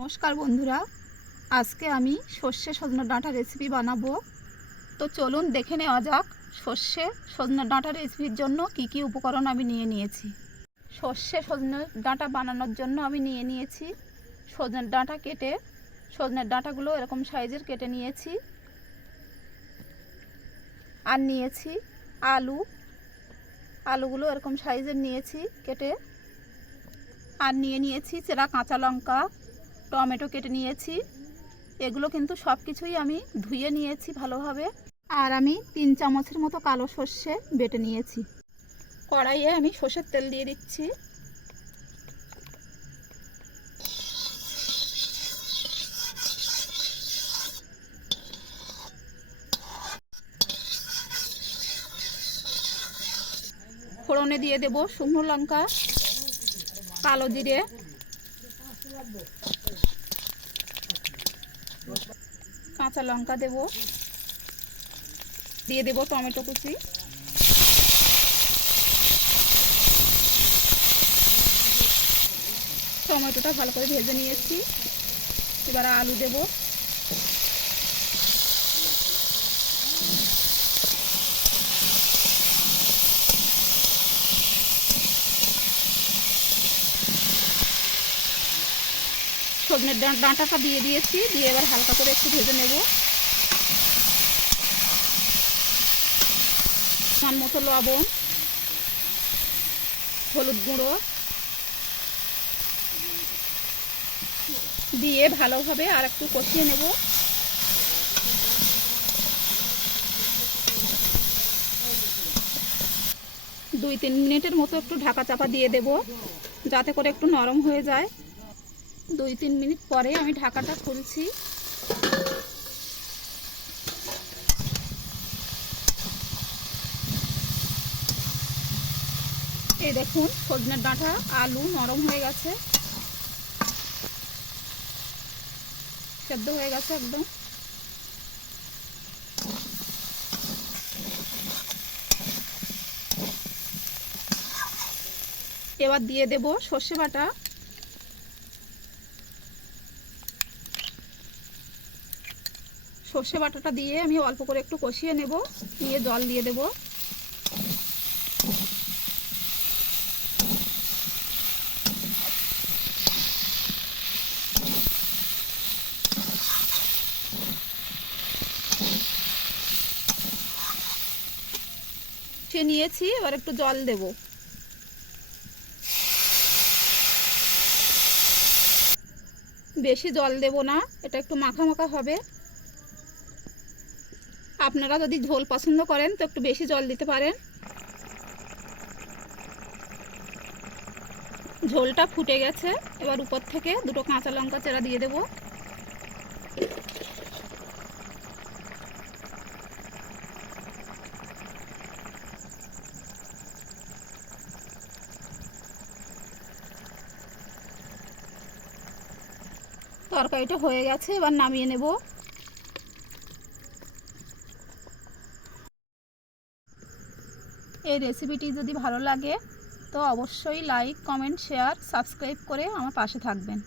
নমস্কার বন্ধুরা, আজকে আমি সর্ষে সজনে ডাঁটা রেসিপি বানাবো। তো চলুন দেখে নেওয়া যাক সর্ষে সজনে ডাঁটা রেসিপির জন্য কি কি উপকরণ আমি নিয়ে নিয়েছি। সর্ষে সজনে ডাঁটা বানানোর জন্য আমি নিয়ে নিয়েছি সজনের ডাঁটা কেটে সজনের ডাঁটাগুলো এরকম সাইজের কেটে নিয়েছি। আর নিয়েছি আলু, আলুগুলো এরকম সাইজের নিয়েছি কেটে। আর নিয়ে নিয়েছি চেরা কাঁচা লঙ্কা টমেটো কেটে নিয়েছি। এগুলো কিন্তু সব কিছুই আমি ধুয়ে নিয়েছি ভালোভাবে। আর আমি তিন চামচের মতো কালো সর্ষে বেটে নিয়েছি। কড়াইয়ে আমি সর্ষের তেল দিয়ে দিচ্ছি। ফোড়নে দিয়ে দেব শুকনো লঙ্কা, কালো জিরে। কাঁচা লঙ্কা দেব। দিয়ে দেব টমেটো কুচি। টমেটোটা ভালো করে ভেজে নিয়েছি। এবার আলু দেব। সজনের ডাঁটাটা দিয়ে দিয়েছি, দিয়ে এবার হালকা করে একটু ভেজে নেব। মান মতো লবণ, হলুদ গুঁড়ো দিয়ে ভালোভাবে আর একটু কষিয়ে নেব। দুই তিন মিনিটের মতো একটু ঢাকা চাপা দিয়ে দেব, যাতে করে একটু নরম হয়ে যায়। দুই, তিন মিনিট পরে আমি ঢাকাটা খুলছি। এই দেখুন সজনের ডাঁটা, আলু নরম হয়ে গেছে। সেদ্ধ হয়ে গেছে একদম। এবার দিয়ে দেব সর্ষে বাটা। সর্ষে বাটাটা দিয়ে আমি অল্প করে একটু কষিয়ে নেব, নিয়ে জল দিয়ে দেব। নিয়েছি, এবার একটু জল দেব। বেশি জল দেব না, এটা একটু মাখা মাখা হবে। আপনারা যদি ঝোল পছন্দ করেন, তো একটু বেশি জল দিতে পারেন। ঝোলটা ফুটে গেছে। এবার উপর থেকে দুটো কাঁচা লঙ্কা চেরা দিয়ে দেব। তরকারিটা হয়ে গেছে, এবার নামিয়ে নেব। এই রেসিপিটি যদি ভালো লাগে, তো অবশ্যই লাইক কমেন্ট শেয়ার সাবস্ক্রাইব করে আমার পাশে থাকবেন।